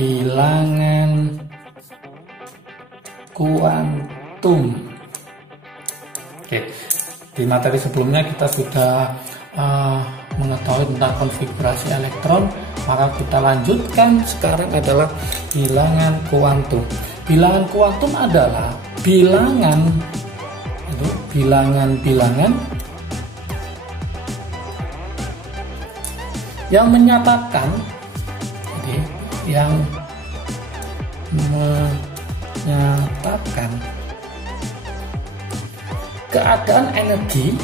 bilangan kuantum. Oke, di materi sebelumnya kita sudah mengetahui tentang konfigurasi elektron, maka kita lanjutkan sekarang adalah bilangan kuantum. Bilangan kuantum adalah bilangan-bilangan yang menyatakan, keadaan energi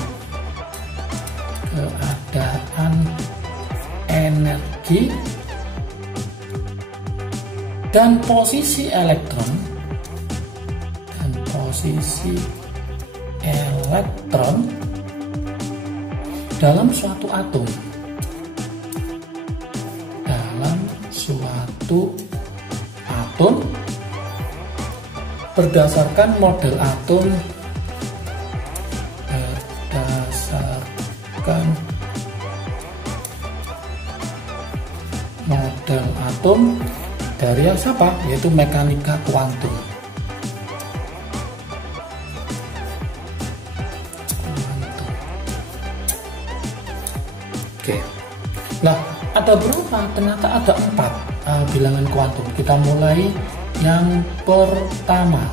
dan posisi elektron dalam suatu atom, berdasarkan model atom dari yang siapa? Yaitu mekanika kuantum. Oke. Nah, ada berapa? Ternyata ada 4 bilangan kuantum. Kita mulai yang pertama.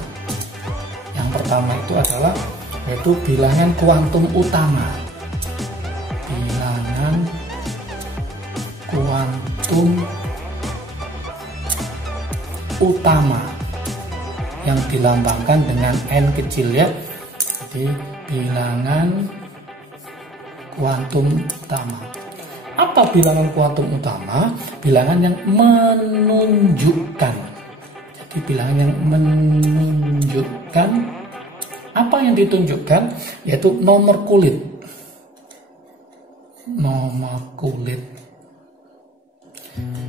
Yang pertama itu adalah yaitu bilangan kuantum utama. Bilangan kuantum utama yang dilambangkan dengan n kecil ya. Jadi bilangan kuantum utama. Apa bilangan kuantum utama? Bilangan yang menunjukkan. Jadi bilangan yang menunjukkan, apa yang ditunjukkan? Yaitu nomor kulit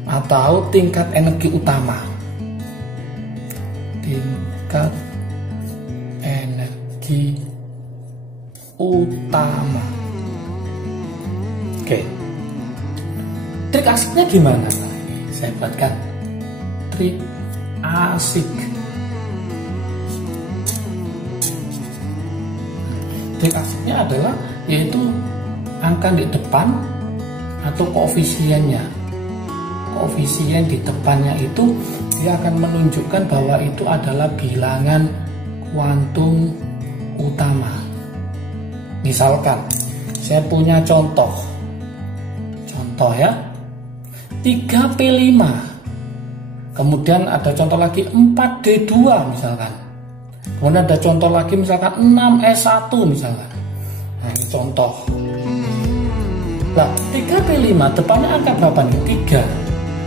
atau tingkat energi utama. Tingkat energi utama. Oke. Trik asiknya gimana? Nah, ini saya buatkan trik asik. Trik asiknya adalah yaitu angka di depan atau koefisiennya. Koefisien di depannya itu dia akan menunjukkan bahwa itu adalah bilangan kuantum utama. Misalkan saya punya contoh ya, 3P5, kemudian ada contoh lagi 4D2 misalkan, kemudian ada contoh lagi misalkan 6S1 misalkan. Nah, ini contoh. Nah, 3P5 depannya angka berapa nih? 3.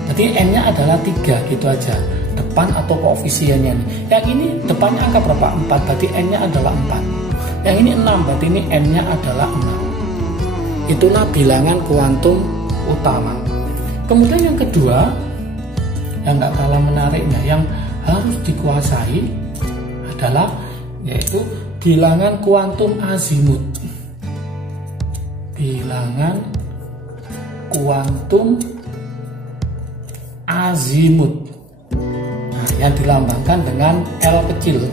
Jadi n-nya adalah 3 gitu aja, depan atau koefisiennya nih. Yang ini depannya angka berapa? 4, berarti n-nya adalah 4. Yang ini 6, berarti ini n-nya adalah 6. Itulah bilangan kuantum utama. Kemudian yang kedua, yang nggak kalah menariknya, yang harus dikuasai adalah yaitu bilangan kuantum azimut. Bilangan kuantum azimut. Nah, yang dilambangkan dengan L kecil.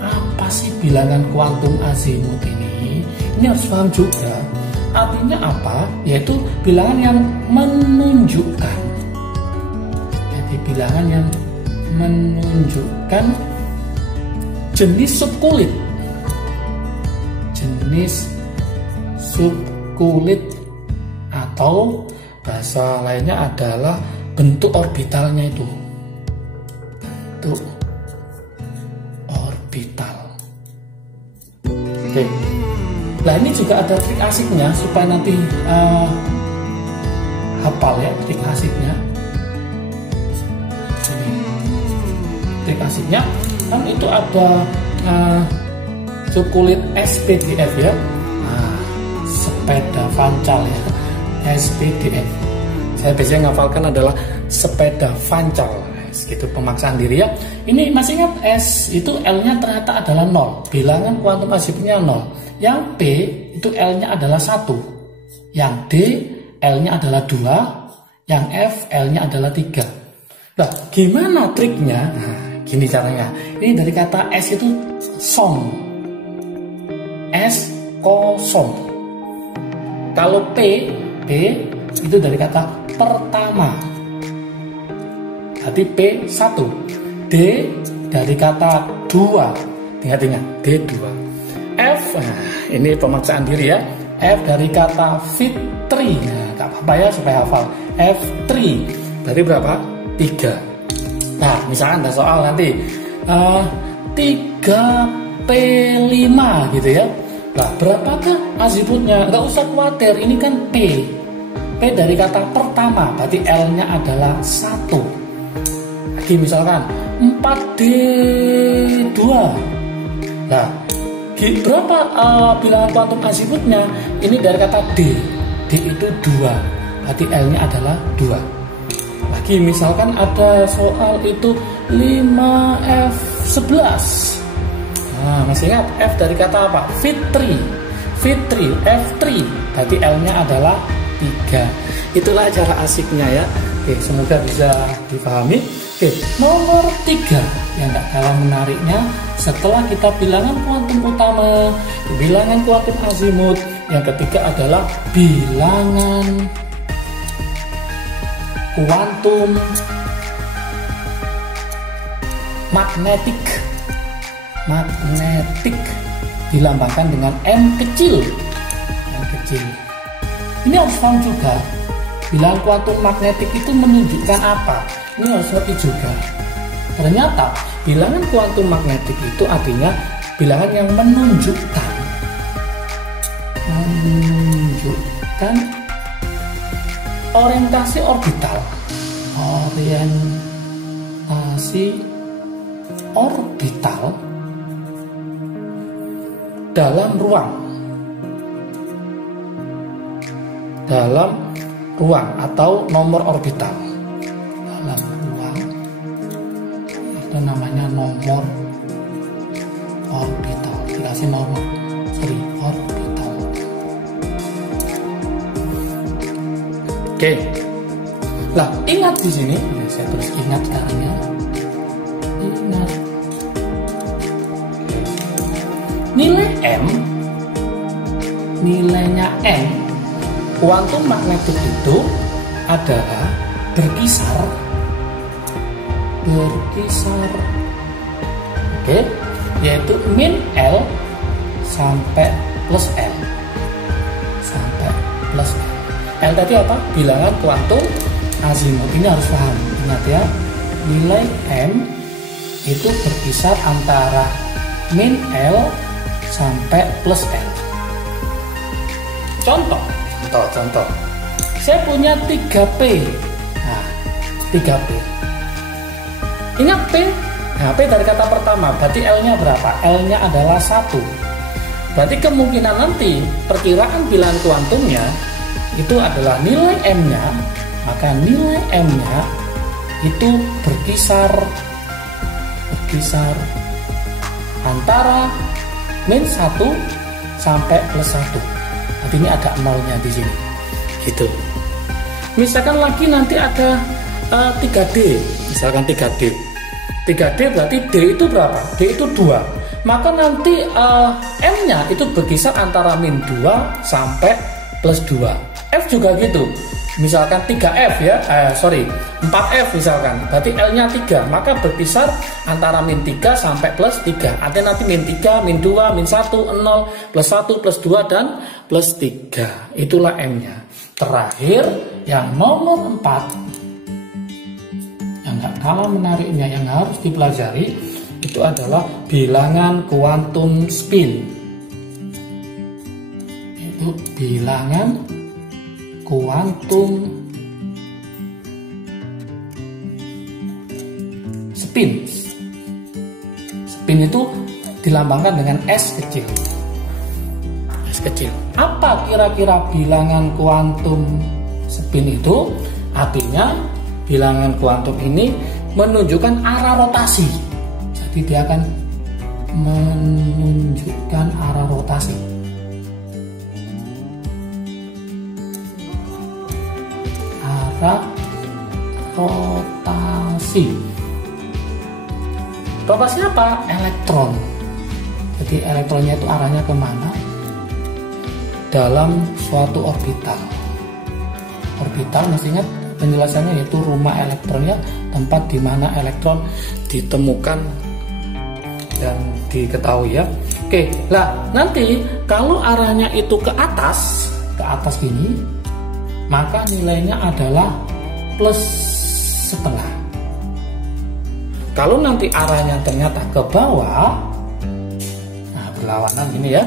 Apa sih bilangan kuantum azimut ini? Ini harus paham juga. Artinya apa? Yaitu bilangan yang menunjukkan. Jadi bilangan yang menunjukkan jenis subkulit. Jenis subkulit atau bahasa lainnya adalah bentuk orbitalnya itu. Bentuk orbital. Oke. Nah, ini juga ada trik asiknya supaya nanti hafal ya trik asiknya. Ini trik asiknya kan itu ada subkulit SPDF ya. Nah, sepeda pancal ya. SPDF. Saya biasanya ngafalkan adalah sepeda pancal. Gitu pemaksaan diri ya. Ini masih ingat S itu L-nya ternyata adalah 0. Bilangan kuantum azimutnya 0. Yang P itu L-nya adalah 1. Yang D L-nya adalah 2. yang F L-nya adalah 3. Nah, gimana triknya? Nah, gini caranya. Ini dari kata S itu song. S kosong. Kalau P itu dari kata pertama. Berarti P1. D dari kata 2. Ingat-ingat, D2. F, nah, ini pemaksaan diri ya. F dari kata fitri. Nah, gak apa-apa ya supaya hafal. F3. Berarti berapa? 3. Nah, misalkan ada soal nanti 3P5 gitu ya. Nah, berapakah azimutnya? Nggak usah khawatir, ini kan P. P dari kata pertama, berarti L-nya adalah 1. Lagi misalkan 4D2. Nah, berapa bilangan kuantum azimutnya? Ini dari kata D. D itu 2, berarti L-nya adalah 2. Lagi misalkan ada soal itu 5F11. Nah, masih ingat F dari kata apa? Fitri. Fitri, F3. Berarti L-nya adalah 3. Itulah cara asiknya ya. Oke, semoga bisa dipahami. Oke, nomor 3 yang tidak kalah menariknya, setelah kita bilangan kuantum utama, bilangan kuantum azimut, yang ketiga adalah bilangan kuantum magnetik. Magnetik dilambangkan dengan M kecil. M kecil. Ini harus paham juga. Bilangan kuantum magnetik itu menunjukkan apa? Ini harus ngerti juga. Ternyata bilangan kuantum magnetik itu artinya bilangan yang menunjukkan orientasi orbital. Orientasi orbital dalam ruang atau nomor orbital. Dalam ruang itu namanya nomor orbital. Dikasih nomor orbital. Oke. Lah, ingat di sini, saya terus ingat caranya. Ingat. Nilai M, nilainya M, kuantum magnetik itu adalah berkisar, oke, yaitu min L sampai plus L, L tadi apa? Bilangan kuantum azimut. Ini harus paham, ingat ya, nilai M itu berkisar antara min L sampai plus L. Contoh. Saya punya 3P. Nah, 3P. Ingat P? Nah, P dari kata pertama, berarti L-nya berapa? L-nya adalah 1. Berarti kemungkinan nanti perkiraan bilangan kuantumnya itu adalah nilai M-nya, maka nilai M-nya itu berkisar antara min 1 sampai plus 1. Berarti ini ada nolnya di sini. Gitu. Misalkan lagi nanti ada 3D. Misalkan 3D. 3D berarti D itu berapa? D itu 2. Maka nanti M-nya itu berkisar antara min 2 sampai plus 2. F juga gitu. Misalkan 3F ya, 4F misalkan, berarti L-nya 3, maka berkisar antara min 3 sampai plus 3. Artinya nanti min 3, min 2, min 1, 0, plus 1, plus 2, dan plus 3. Itulah M-nya. Terakhir, yang nomor 4, yang gak kalah menariknya, yang harus dipelajari, itu adalah bilangan kuantum spin. Itu bilangan kuantum spin. Spin itu dilambangkan dengan S kecil. S kecil. Apa kira-kira bilangan kuantum spin itu? Artinya bilangan kuantum ini menunjukkan arah rotasi. Jadi dia akan menunjukkan arah rotasi. Arah rotasi. Rotasi apa? Elektron. Jadi elektronnya itu arahnya kemana? Dalam suatu orbital. Orbital, masih ingat penjelasannya, yaitu rumah elektron, ya, tempat di mana elektron ditemukan dan diketahui, ya. Oke, lah nanti kalau arahnya itu ke atas gini, maka nilainya adalah plus setengah. Kalau nanti arahnya ternyata ke bawah, nah berlawanan ini, ya,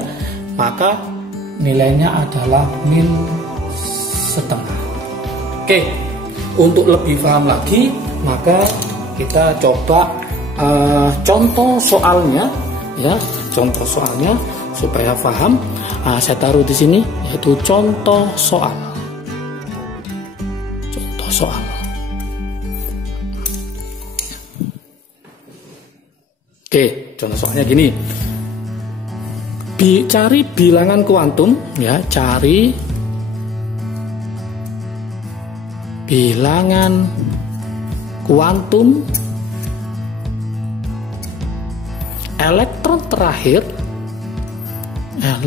maka nilainya adalah min setengah. Oke, untuk lebih paham lagi, maka kita coba contoh soalnya, ya, contoh soalnya supaya paham. Saya taruh di sini, yaitu contoh soal. Contoh soal. Oke, contoh soalnya gini. Cari bilangan kuantum, ya, cari bilangan kuantum elektron terakhir dan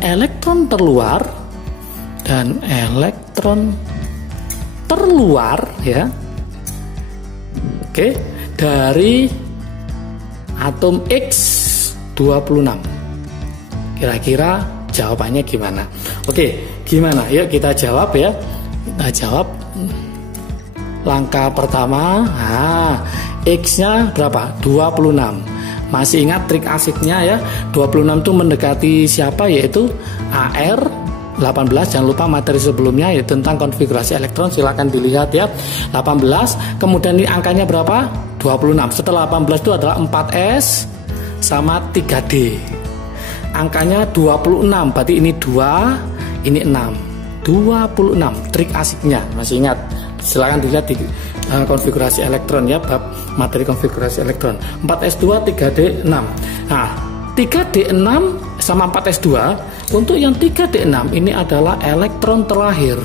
elektron terluar, ya. Oke, dari atom X26. Kira-kira jawabannya gimana? Oke, gimana? Yuk kita jawab, ya. Kita jawab. Langkah pertama, X-nya berapa? 26. Masih ingat trik asiknya, ya? 26 itu mendekati siapa? Yaitu AR18. Jangan lupa materi sebelumnya, yaitu tentang konfigurasi elektron. Silahkan dilihat, ya. 18. Kemudian ini angkanya berapa? 26. Setelah 18 itu adalah 4S sama 3D. Angkanya 26. Berarti ini 2, ini 6. 26. Trik asiknya. Masih ingat? Silahkan dilihat di konfigurasi elektron, ya, bab materi konfigurasi elektron. 4S2, 3D6. Nah, 3D6 sama 4S2. Untuk yang 3D6 ini adalah elektron terakhir.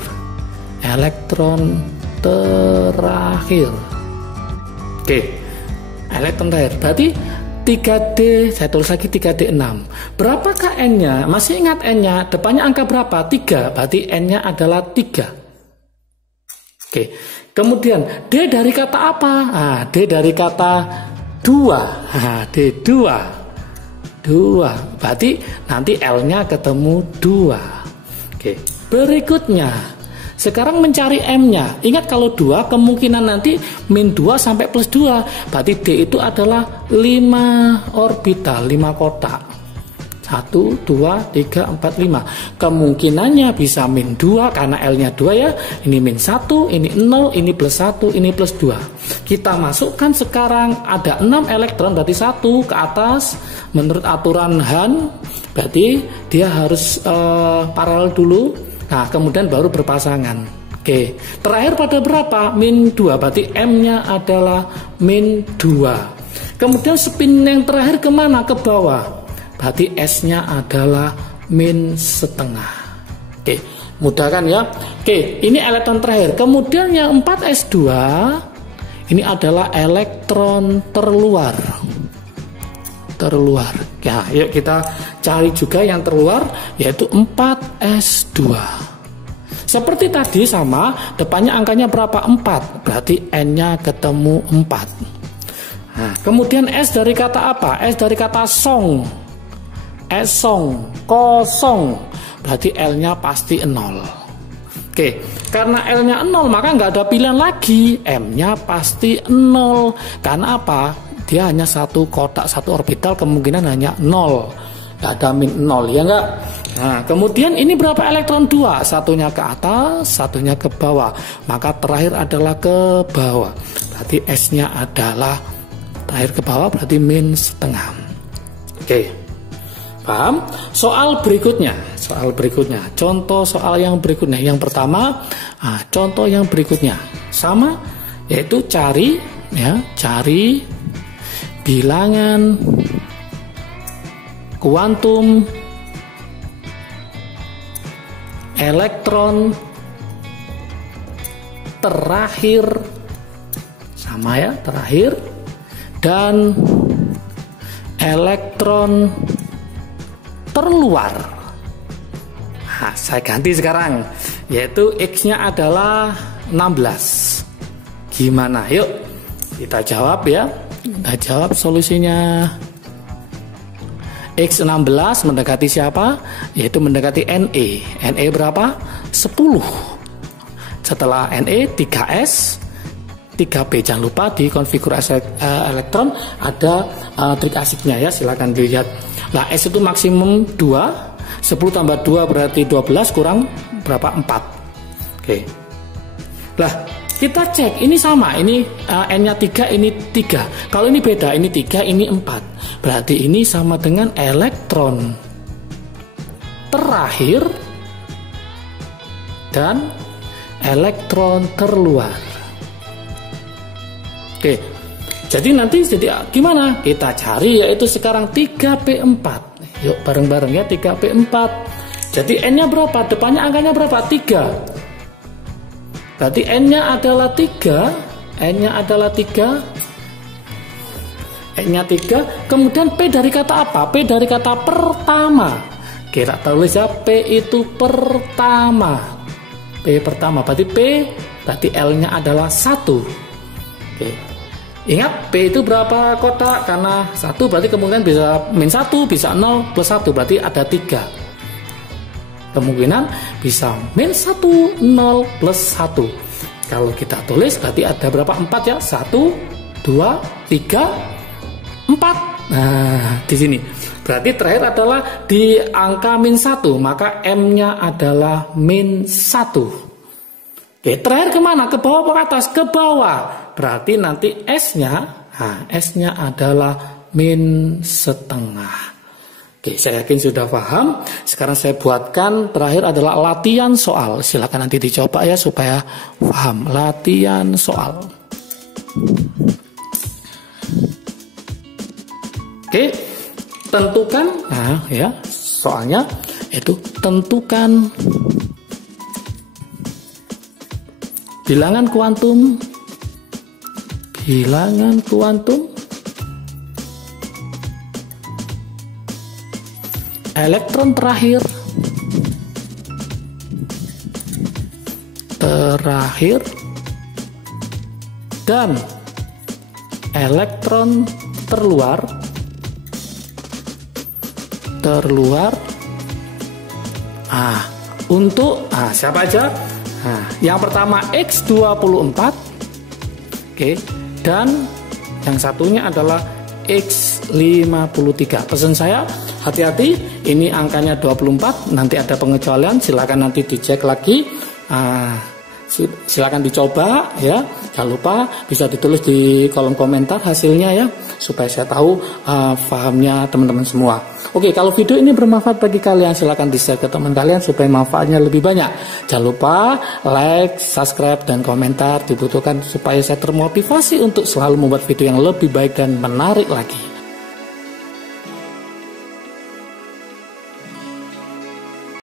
Oke, elektron terakhir. Berarti 3D, saya tulis lagi 3D6. Berapakah N-nya? Masih ingat N-nya? Depannya angka berapa? 3. Berarti N-nya adalah 3. Oke, kemudian D dari kata apa? D dari kata 2. D2. 2. Berarti nanti L-nya ketemu 2. Oke, berikutnya sekarang mencari M-nya. Ingat kalau 2 kemungkinan nanti min 2 sampai plus 2. Berarti D itu adalah 5 orbital, 5 kotak. 1, 2, 3, 4, 5. Kemungkinannya bisa min 2 karena L-nya 2, ya. Ini min 1, ini 0, ini plus 1, ini plus 2. Kita masukkan sekarang ada 6 elektron, berarti 1 ke atas. Menurut aturan Hahn, berarti dia harus paralel dulu. Nah, kemudian baru berpasangan. Oke, terakhir pada berapa? Min 2, berarti M-nya adalah min 2. Kemudian spin yang terakhir kemana? Ke bawah. Berarti S-nya adalah min setengah. Oke, mudah kan, ya? Oke, ini elektron terakhir. Kemudian yang 4S2 ini adalah elektron terluar. Ya, yuk kita cari juga yang terluar, yaitu 4S2. Seperti tadi sama, depannya angkanya berapa? 4. Berarti N-nya ketemu 4. Nah, kemudian S dari kata apa? S dari kata song. Esong, kosong, berarti L-nya pasti 0. Oke, karena L-nya 0 maka nggak ada pilihan lagi, M-nya pasti 0. Karena apa? Dia hanya satu kotak, satu orbital, kemungkinan hanya 0. Nggak ada min 0, ya nggak? Nah, kemudian ini berapa elektron? 2, satunya ke atas, satunya ke bawah. Maka terakhir adalah ke bawah. Berarti S-nya adalah terakhir ke bawah, berarti min setengah. Oke. Paham? Soal berikutnya, contoh soal yang berikutnya. Yang pertama, contoh yang berikutnya sama, yaitu cari bilangan kuantum elektron terakhir, sama ya, terakhir, dan elektron terluar. Nah, saya ganti sekarang, yaitu X-nya adalah 16. Gimana? Yuk kita jawab ya. Kita jawab solusinya. X16 mendekati siapa? Yaitu mendekati Ne. Ne berapa? 10. Setelah Ne 3S 3P. Jangan lupa di konfigurasi elektron ada trik asiknya ya, silahkan dilihat. Nah, S itu maksimum 2. 10 tambah 2 berarti 12, kurang berapa? 4. Oke. Lah, kita cek, ini sama, ini N-nya 3, ini 3. Kalau ini beda, ini 3, ini 4. Berarti ini sama dengan elektron terakhir dan elektron terluar. Oke. Jadi nanti gimana? Kita cari, yaitu sekarang 3P4. Yuk bareng-bareng ya, 3P4. Jadi N-nya berapa? Depannya angkanya berapa? 3. Berarti N-nya adalah 3. N-nya adalah 3. N-nya 3. Kemudian P dari kata apa? P dari kata pertama. Kita tulis ya, P itu pertama. P pertama. Berarti P, berarti L-nya adalah 1. Oke. Ingat, P itu berapa kotak? Karena 1 berarti kemungkinan bisa -1, bisa 0, +1. Berarti ada 3. Kemungkinan bisa -1, 0, +1. Kalau kita tulis berarti ada berapa? 4 ya. 1, 2, 3, 4. Nah, di sini. Berarti terakhir adalah di angka -1. Maka M-nya adalah -1. Oke, terakhir kemana? Ke bawah apa ke atas? Ke bawah. Berarti nanti S-nya, S-nya adalah -setengah. Oke, saya yakin sudah paham. Sekarang saya buatkan terakhir adalah latihan soal. Silakan nanti dicoba ya supaya paham. Latihan soal. Oke, tentukan, nah ya, soalnya itu tentukan bilangan kuantum elektron terakhir dan elektron terluar untuk siapa aja? Yang pertama X24, oke, dan yang satunya adalah X53. Pesan saya, hati-hati, ini angkanya 24, nanti ada pengecualian, silakan nanti dicek lagi, silakan dicoba ya. Jangan lupa bisa ditulis di kolom komentar hasilnya ya, supaya saya tahu pahamnya teman-teman semua. Oke, kalau video ini bermanfaat bagi kalian, silakan di-share ke teman kalian supaya manfaatnya lebih banyak. Jangan lupa like, subscribe, dan komentar dibutuhkan supaya saya termotivasi untuk selalu membuat video yang lebih baik dan menarik lagi.